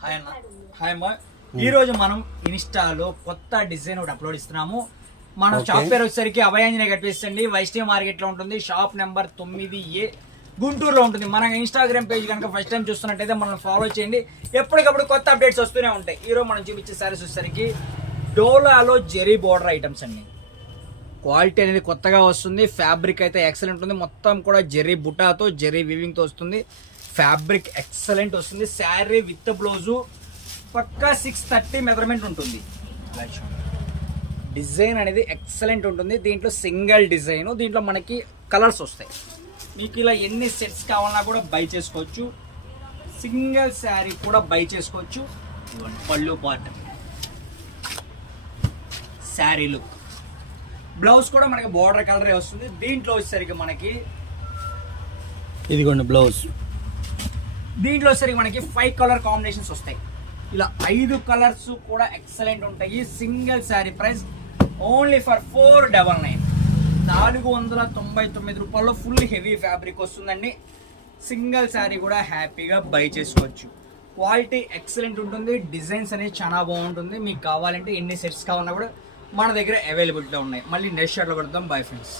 Hi అన్న. Hi అమ్మ. ఈ రోజు మనం ఇన్స్టాలో కొత్త డిజైన్ ఒకటి అప్లోడ్ ఇస్తున్నాము. మన షాప్ పేరు వచ్చేసరికి అభయాంజనేయ కనిపిస్తుంది. వైష్ణవి మార్కెట్ లో ఉంటుంది. షాప్ నెంబర్ 9A గుంటూరులో ఉంటుంది. మన ఇన్స్టాగ్రామ్ పేజ్ కనుక ఫస్ట్ టైం చూస్తున్నట్టయితే మనం ఫాలో చేయండి. ఎప్పటికప్పుడు కొత్త అప్డేట్స్ వస్తూనే ఉంటాయి. ఈ రోజు మనం చూపించే సారీస్ వచ్చేసరికి డోలాలో జెరీ బోర్డర్ ఐటమ్స్ అండి. క్వాలిటీ అనేది కొత్తగా వస్తుంది. ఫ్యాబ్రిక్ అయితే ఎక్సలెంట్ ఉంది. మొత్తం కూడా జెరీ బుటాతో జెరీ వీవింగ్ తో వస్తుంది. ఫ్యాబ్రిక్ ఎక్సలెంట్ వస్తుంది. శారీ విత్ బ్లౌజు పక్కా 630 మెజర్మెంట్ ఉంటుంది. డిజైన్ అనేది ఎక్సలెంట్ ఉంటుంది. దీంట్లో సింగిల్ డిజైన్, దీంట్లో మనకి కలర్స్ వస్తాయి. మీకు ఇలా ఎన్ని సెట్స్ కావాలన్నా కూడా బై చేసుకోవచ్చు. సింగిల్ శారీ కూడా బై చేసుకోవచ్చు. పళ్ళు పార్ట్, శారీ లుక్, బ్లౌజ్ కూడా మనకి బోర్డర్ కలరే వస్తుంది. దీంట్లో వచ్చేసరికి మనకి ఇదిగోండి బ్లౌజ్. దీంట్లో వచ్చేసరికి మనకి 5 కలర్ కాంబినేషన్స్ వస్తాయి. ఇలా 5 కలర్స్ కూడా ఎక్సలెంట్ ఉంటాయి. Single sari price only for 499, 499 రూపాయల్లో ఫుల్ హెవీ ఫ్యాబ్రిక్ వస్తుందండి. సింగిల్ శారీ కూడా హ్యాపీగా బై చేసుకోవచ్చు. క్వాలిటీ ఎక్సలెంట్ ఉంటుంది. డిజైన్స్ అనేది చాలా బాగుంటుంది. మీకు కావాలంటే ఎన్ని సెట్స్ కావాలన్నా కూడా మన దగ్గర అవైలబిలిటీలో ఉన్నాయి. మళ్ళీ నెక్స్ట్ షాట్లో కొడతాం. Bye friends.